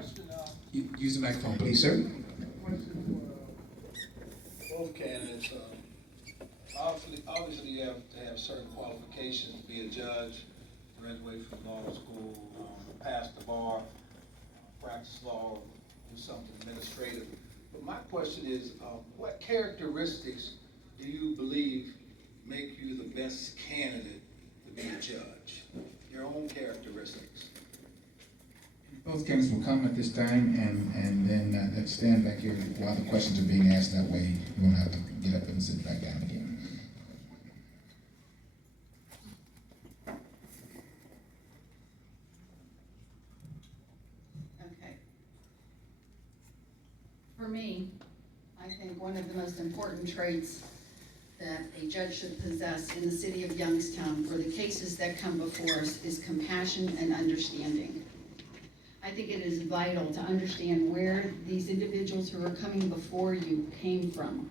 Question, Use the microphone, please, sir. question for both candidates. Obviously, you have to have certain qualifications to be a judge, graduate from law school, pass the bar, practice law, do something administrative. But my question is, what characteristics do you believe make you the best candidate to be a judge? Your own characteristics. Both candidates will come at this time, and then let's stand back here while the questions are being asked. That way, we won't have to get up and sit back down again. Okay. For me, I think one of the most important traits that a judge should possess in the city of Youngstown for the cases that come before us is compassion and understanding. I think it is vital to understand where these individuals who are coming before you came from.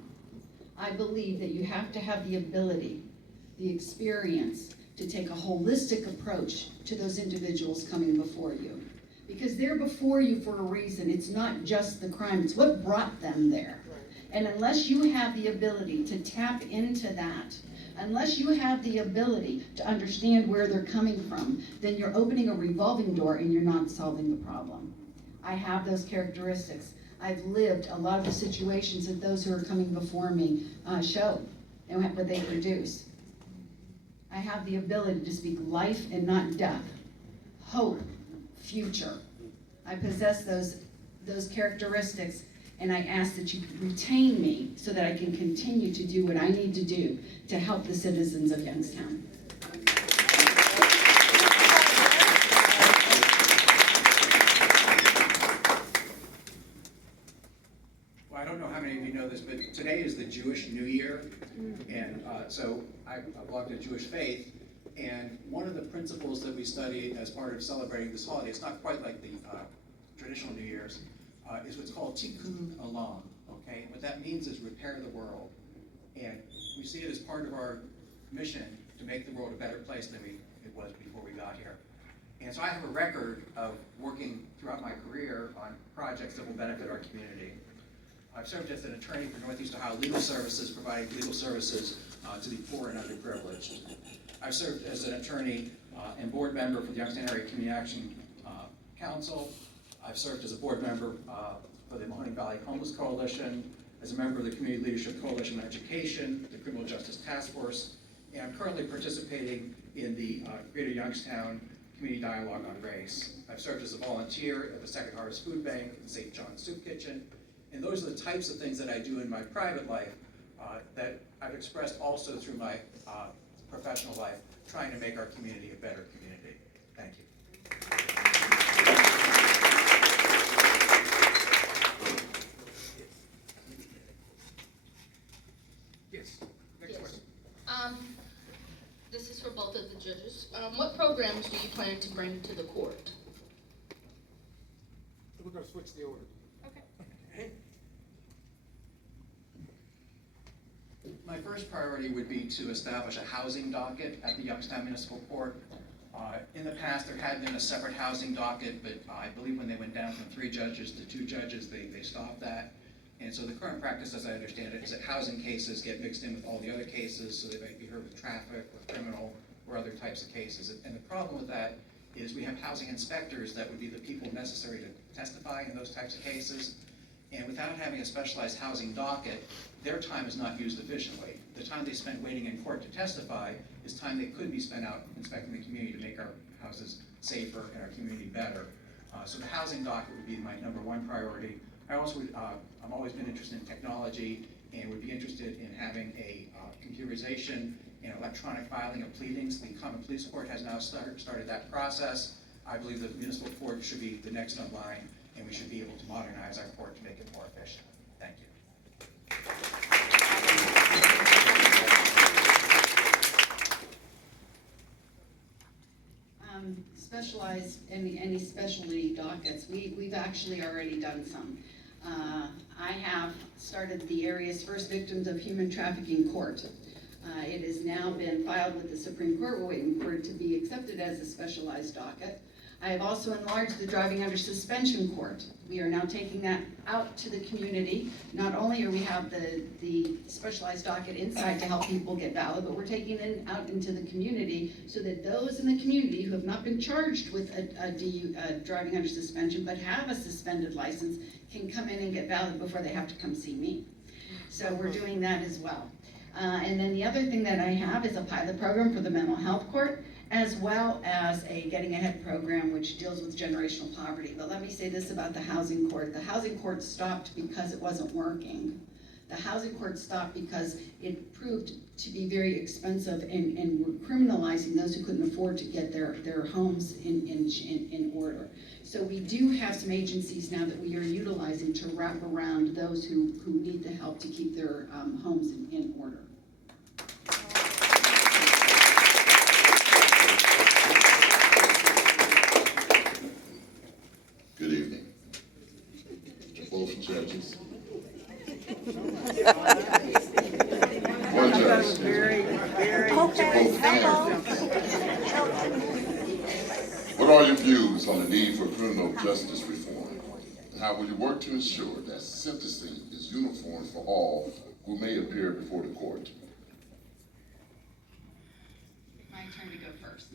I believe that you have to have the ability, the experience, to take a holistic approach to those individuals coming before you. Because they're before you for a reason. It's not just the crime, it's what brought them there. And unless you have the ability to tap into that, unless you have the ability to understand where they're coming from, then you're opening a revolving door and you're not solving the problem. I have those characteristics. I've lived a lot of the situations that those who are coming before me show and what they produce. I have the ability to speak life and not death, hope, future. I possess those characteristics, and I ask that you retain me so that I can continue to do what I need to do to help the citizens of Youngstown. Well, I don't know how many of you know this, but today is the Jewish New Year, and so I belong to Jewish faith, and one of the principles that we study as part of celebrating this holiday, it's not quite like the traditional New Year's, is what's called Tikkun Olam, okay? What that means is repair the world, and we see it as part of our mission to make the world a better place than it was before we got here. And so I have a record of working throughout my career on projects that will benefit our community. I've served as an attorney for Northeast Ohio Legal Services, providing legal services to the poor and underprivileged. I've served as an attorney and board member for the Youngstown Area Community Action Council. I've served as a board member for the Mahoning Valley Homeless Coalition, as a member of the Community Leadership Coalition on Education, the Criminal Justice Task Force, and I'm currently participating in the Greater Youngstown Community Dialogue on Race. I've served as a volunteer at the Second Harvest Food Bank, the St. John's Soup Kitchen, and those are the types of things that I do in my private life that I've expressed also through my professional life, trying to make our community a better community. Thank you. Yes. Next Yes. question. This is for both of the judges. What programs do you plan to bring to the court? We're going to switch the order. Okay. My first priority would be to establish a housing docket at the Youngstown Municipal Court. In the past, there had been a separate housing docket, but I believe when they went down from 3 judges to 2 judges, they stopped that. And so the current practice, as I understand it, is that housing cases get mixed in with all the other cases, so they might be heard with traffic, with criminal, or other types of cases. And the problem with that is we have housing inspectors that would be the people necessary to testify in those types of cases. And without having a specialized housing docket, their time is not used efficiently. The time they spend waiting in court to testify is time that could be spent out inspecting the community to make our houses safer and our community better. So the housing docket would be my #1 priority. I also would, I've always been interested in technology and would be interested in having a computerization and electronic filing of pleadings. The Common Pleas Court has now started that process. I believe the municipal court should be the next in line, and we should be able to modernize our court to make it more efficient. Thank you. Specialized, any specialty dockets, we've actually already done some. I have started the area's first victims of human trafficking court. It has now been filed with the Supreme Court. We're waiting for it to be accepted as a specialized docket. I have also enlarged the driving under suspension court. We are now taking that out to the community. Not only are we have the specialized docket inside to help people get valid, but we're taking it out into the community so that those in the community who have not been charged with a driving under suspension but have a suspended license can come in and get valid before they have to come see me. So we're doing that as well. And then the other thing that I have is a pilot program for the mental health court, as well as a Getting Ahead program which deals with generational poverty. But let me say this about the housing court. The housing court stopped because it wasn't working. The housing court stopped because it proved to be very expensive and were criminalizing those who couldn't afford to get their homes in order. So we do have some agencies now that we are utilizing to wrap around those who need the help to keep their homes in order. Good evening to both judges. One judge to both candidates. What are your views on the need for criminal justice reform? And how will you work to ensure that sentencing is uniform for all who may appear before the court? My turn to go first.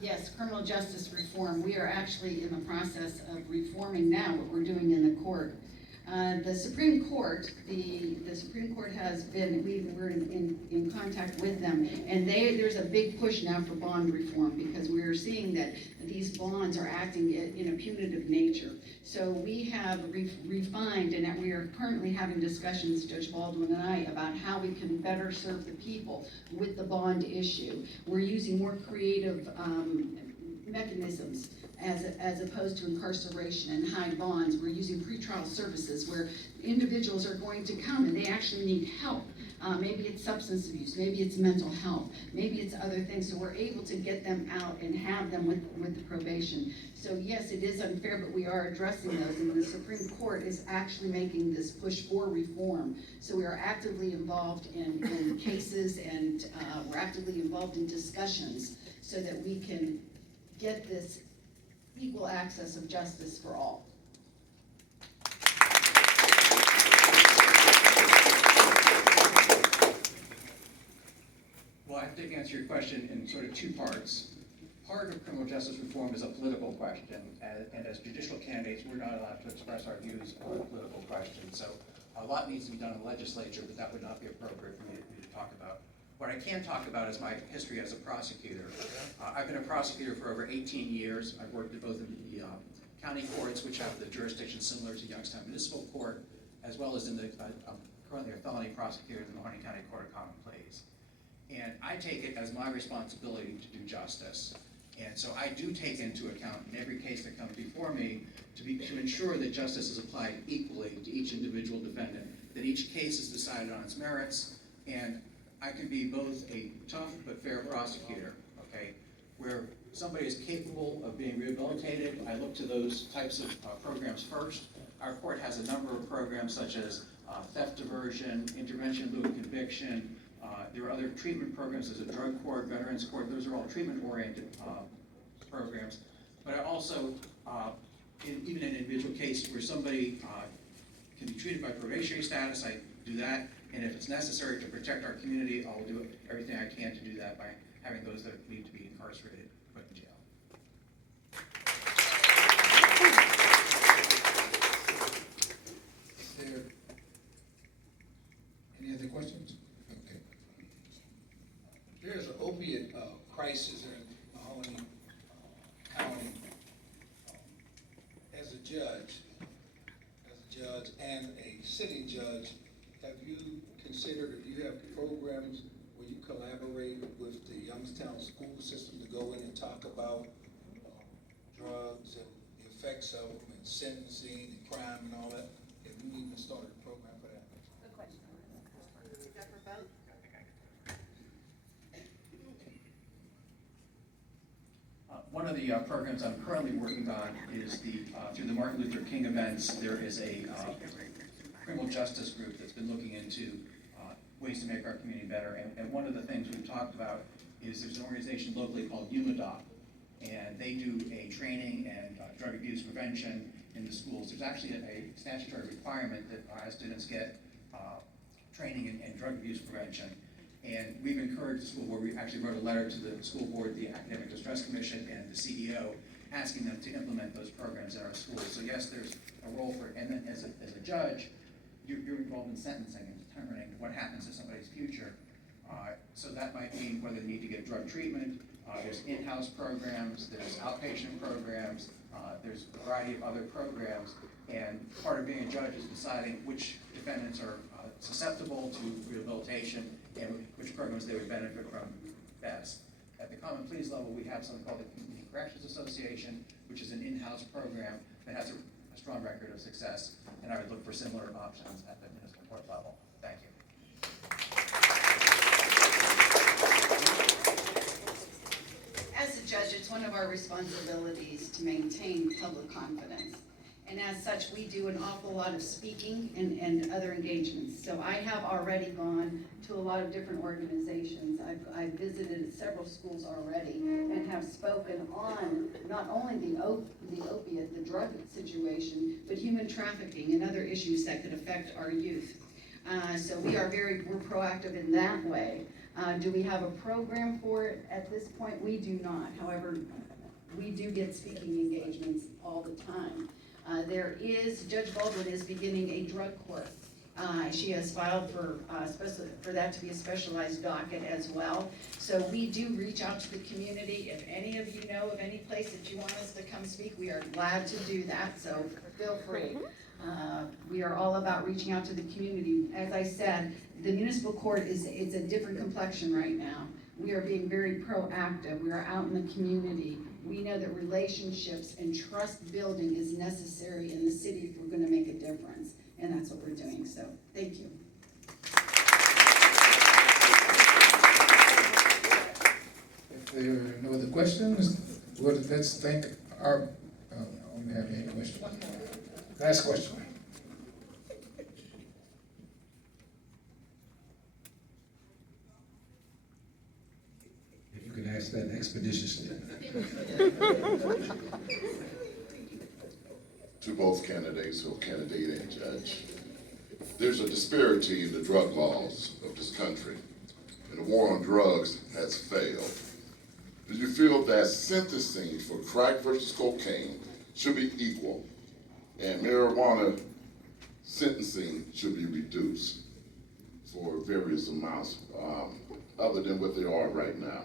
Yes, criminal justice reform. We are actually in the process of reforming now what we're doing in the court. The Supreme Court, the Supreme Court has been, we're in contact with them, and there's a big push now for bond reform because we are seeing that these bonds are acting in a punitive nature. So we have refined, and we are currently having discussions, Judge Baldwin and I, about how we can better serve the people with the bond issue. We're using more creative mechanisms as opposed to incarceration and high bonds. We're using pretrial services where individuals are going to come and they actually need help. Maybe it's substance abuse, maybe it's mental health, maybe it's other things. So we're able to get them out and have them with the probation. So yes, it is unfair, but we are addressing those, and the Supreme Court is actually making this push for reform. So we are actively involved in cases, and we're actively involved in discussions so that we can get this equal access of justice for all. Well, I have to answer your question in sort of two parts. Part of criminal justice reform is a political question, and as judicial candidates, we're not allowed to express our views on political questions. So a lot needs to be done in the legislature, but that would not be appropriate for me to talk about. What I can talk about is my history as a prosecutor. I've been a prosecutor for over 18 years. I've worked at both in the county courts, which have the jurisdiction similar to Youngstown Municipal Court, as well as in the, I'm currently a felony prosecutor in the Harney County Court of Common Pleas. And I take it as my responsibility to do justice. And so I do take into account in every case that comes before me to ensure that justice is applied equally to each individual defendant, that each case is decided on its merits, and I can be both a tough but fair prosecutor, okay? Where somebody is capable of being rehabilitated, I look to those types of programs first. Our court has a number of programs such as theft diversion, intervention in lieu of conviction. There are other treatment programs, there's a drug court, veterans court, those are all treatment-oriented programs. But I also, even in an individual case where somebody can be treated by probationary status, I do that. And if it's necessary to protect our community, I'll do everything I can to do that by having those that need to be incarcerated put in jail. Is there any other questions? Okay. There's an opiate crisis in Mahoney County. As a judge and a sitting judge, have you considered, or do you have programs where you collaborate with the Youngstown school system to go in and talk about drugs and the effects of them and sentencing and crime and all that? Have you even started a program for that? Good question. Is that for both? One of the programs I'm currently working on is through the Martin Luther King events, there is a criminal justice group that's been looking into ways to make our community better. And one of the things we've talked about is there's an organization locally called UMADOP. and they do a training and drug abuse prevention in the schools. There's actually a statutory requirement that our students get training in drug abuse prevention. And we've encouraged the school board, we actually wrote a letter to the school board, the Academic Distress Commission, and the CEO, asking them to implement those programs in our schools. So yes, there's a role for, and then as a judge, you're involved in sentencing and determining what happens to somebody's future. So that might mean whether they need to get drug treatment, there's in-house programs, there's outpatient programs, there's a variety of other programs, and part of being a judge is deciding which defendants are susceptible to rehabilitation and which programs they would benefit from best. At the common pleas level, we have something called the Community Corrections Association, which is an in-house program that has a strong record of success, and I would look for similar options at the municipal court level. Thank you. As a judge, it's one of our responsibilities to maintain public confidence. And as such, we do an awful lot of speaking and other engagements. So I have already gone to a lot of different organizations. I've visited several schools already and have spoken on not only the opiate, the drug situation, but human trafficking and other issues that could affect our youth. So we're proactive in that way. Do we have a program for it at this point? We do not. However, we do get speaking engagements all the time. Judge Baldwin is beginning a drug court. She has filed for that to be a specialized docket as well. So we do reach out to the community. If any of you know of any place that you want us to come speak, we are glad to do that, so feel free. We are all about reaching out to the community. As I said, the municipal court it's a different complexion right now. We are being very proactive. We are out in the community. We know that relationships and trust building is necessary in the city if we're going to make a difference, and that's what we're doing. So, thank you. If there are no other questions, let's thank our, I don't have any questions. Last question. If you could ask that expeditiously. To both candidates, or candidate and judge, there's a disparity in the drug laws of this country, and the war on drugs has failed. Do you feel that sentencing for crack versus cocaine should be equal, and marijuana sentencing should be reduced for various amounts, other than what they are right now?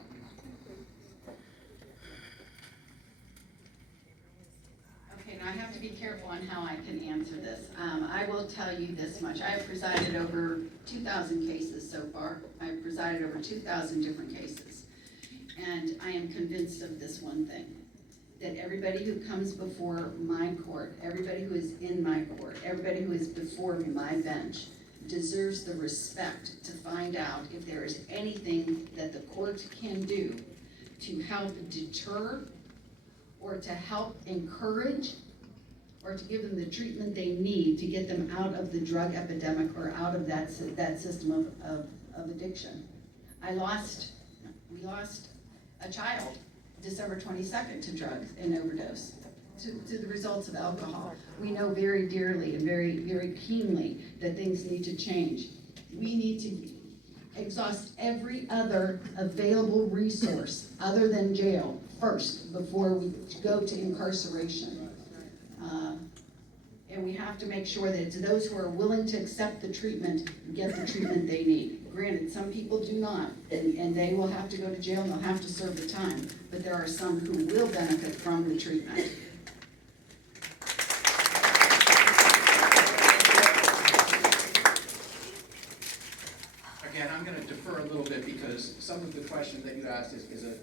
Okay, now I have to be careful on how I can answer this. I will tell you this much. I have presided over 2,000 cases so far. I've presided over 2,000 different cases. And I am convinced of this one thing, that everybody who comes before my court, everybody who is in my court, everybody who is before my bench deserves the respect to find out if there is anything that the court can do to help deter or to help encourage or to give them the treatment they need to get them out of the drug epidemic or out of that system of addiction. We lost a child December 22nd to drugs and overdose, to the results of alcohol. We know very dearly and very, very keenly that things need to change. We need to exhaust every other available resource other than jail first before we go to incarceration. And we have to make sure that it's those who are willing to accept the treatment get the treatment they need. Granted, some people do not, and they will have to go to jail and they'll have to serve the time, but there are some who will benefit from the treatment. Again, I'm going to defer a little bit because some of the questions that you asked is a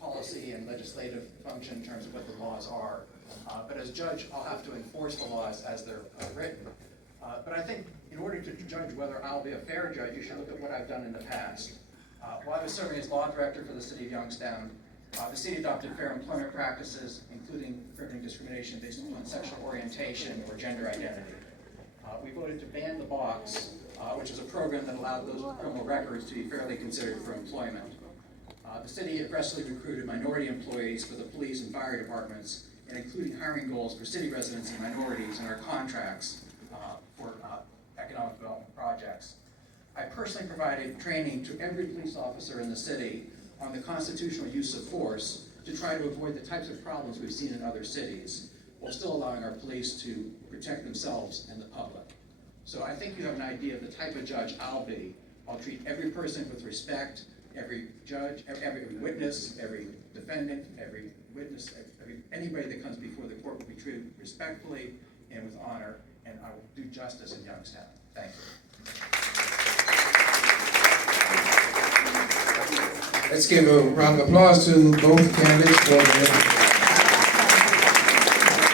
policy and legislative function in terms of what the laws are. But as judge, I'll have to enforce the laws as they're written. But I think in order to judge whether I'll be a fair judge, you should look at what I've done in the past. While I was serving as law director for the city of Youngstown, the city adopted fair employment practices, including prohibiting discrimination based on sexual orientation or gender identity. We voted to ban the box, which is a program that allowed those criminal records to be fairly considered for employment. The city aggressively recruited minority employees for the police and fire departments, and including hiring goals for city residents and minorities in our contracts for economic development projects. I personally provided training to every police officer in the city on the constitutional use of force to try to avoid the types of problems we've seen in other cities, while still allowing our police to protect themselves and the public. So I think you have an idea of the type of judge I'll be. I'll treat every person with respect, every judge, every witness, every defendant, every witness, anybody that comes before the court will be treated respectfully and with honor, and I will do justice in Youngstown. Thank you. Let's give a round of applause to both candidates for the